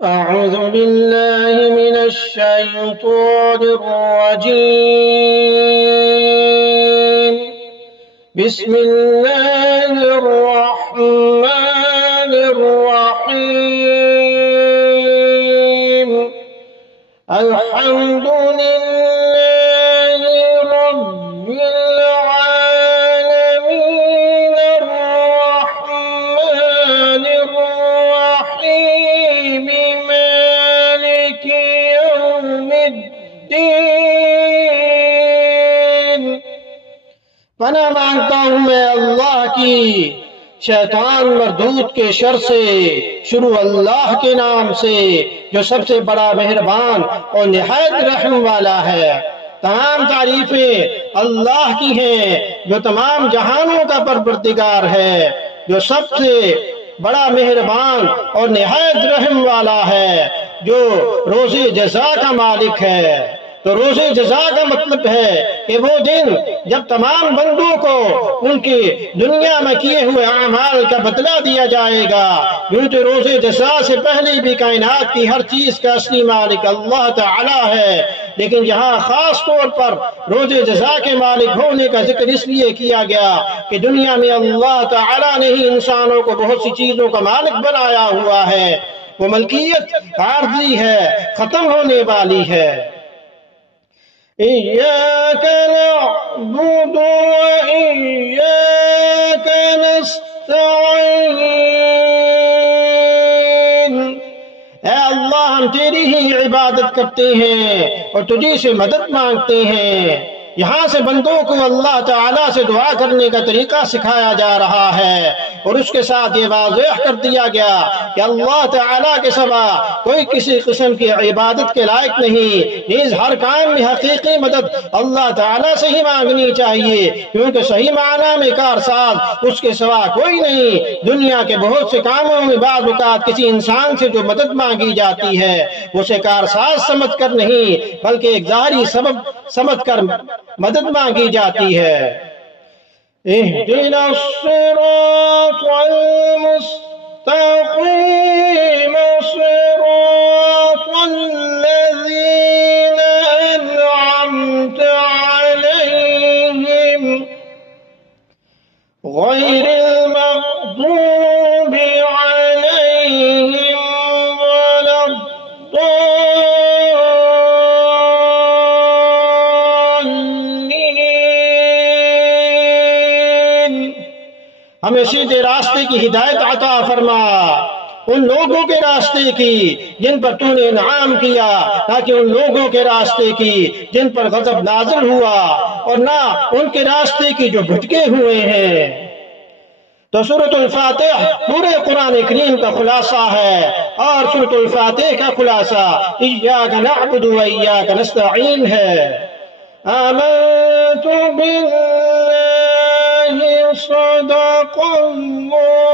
أعوذ بالله من الشيطان الرجيم. بسم الله الرحمن الرحيم. الحمد لله رب العالمين الرحمن الرحيم مالك يوم الدين. پناہ مانگتا ہوں میں اللہ کی شیطان مردود کے شر سے، شروع اللہ کے نام سے جو سب سے بڑا مہربان اور نہایت رحم والا ہے۔ تمام تعریفیں اللہ کی ہیں جو تمام جہانوں کا پروردگار ہے، جو سب سے بڑا مہربان اور نہایت رحم والا ہے، جو روز جزا کا مالک ہے۔ تو روز جزا کا مطلب ہے کہ وہ دن جب تمام بندوں کو ان کی دنیا میں کیے ہوئے اعمال کا بدلہ دیا جائے گا، کیونکہ روز جزا سے پہلے بھی کائنات کی ہر چیز کا اصلی مالک اللہ تعالی ہے، لیکن یہاں خاص طور پر روز جزا کے مالک ہونے کا ذکر اس لیے کیا گیا کہ دنیا میں اللہ تعالی نے ہی انسانوں کو بہت سی چیزوں کا مالک بنایا ہوا ہے۔ وہ ملکیت عارضی ہے، ختم ہونے والی ہے۔ إياك نعبد وإياك نستعين۔ اے اللہ ہم تیری ہی عبادت کرتے ہیں اور تجھی سے مدد مانگتے ہیں۔ یہاں سے بندوں کو اللہ تعالیٰ سے دعا کرنے کا طریقہ سکھایا جا رہا ہے، اور اس کے ساتھ یہ واضح کر دیا گیا کہ اللہ تعالیٰ کے سوا کوئی کسی قسم کی عبادت کے لائق نہیں، نیز ہر کام میں حقیقی مدد اللہ تعالیٰ سے ہی مانگنی چاہیے، کیونکہ صحیح معنی میں کارساز اس کے سوا کوئی نہیں۔ دنیا کے بہت سے کاموں میں بعض اوقات کسی انسان سے جو مدد مانگی جاتی ہے اسے کارساز سمجھ کر نہیں بلکہ ایک ظاہری سبب سمجھ کر مدد مانگی جاتی ہے۔ اہدنا الصراط المستقیم صراط الذین انعمت علیہم غیر المغضوب علیہم ولا ہمیں سیدھے راستے کی ہدایت عطا فرما، ان لوگوں کے راستے کی جن پر تو نے انعام کیا، تاکہ ان لوگوں کے راستے کی جن پر غضب نازل ہوا، اور نہ ان کے راستے کی جو بھٹکے ہوئے ہیں۔ تو سورۃ الفاتح پورے قرآن کریم کا خلاصہ ہے، اور سورۃ الفاتح کا خلاصہ ایاک نعبد و ایاک نستعین ہے۔ آمنت باللہ صدق اللہ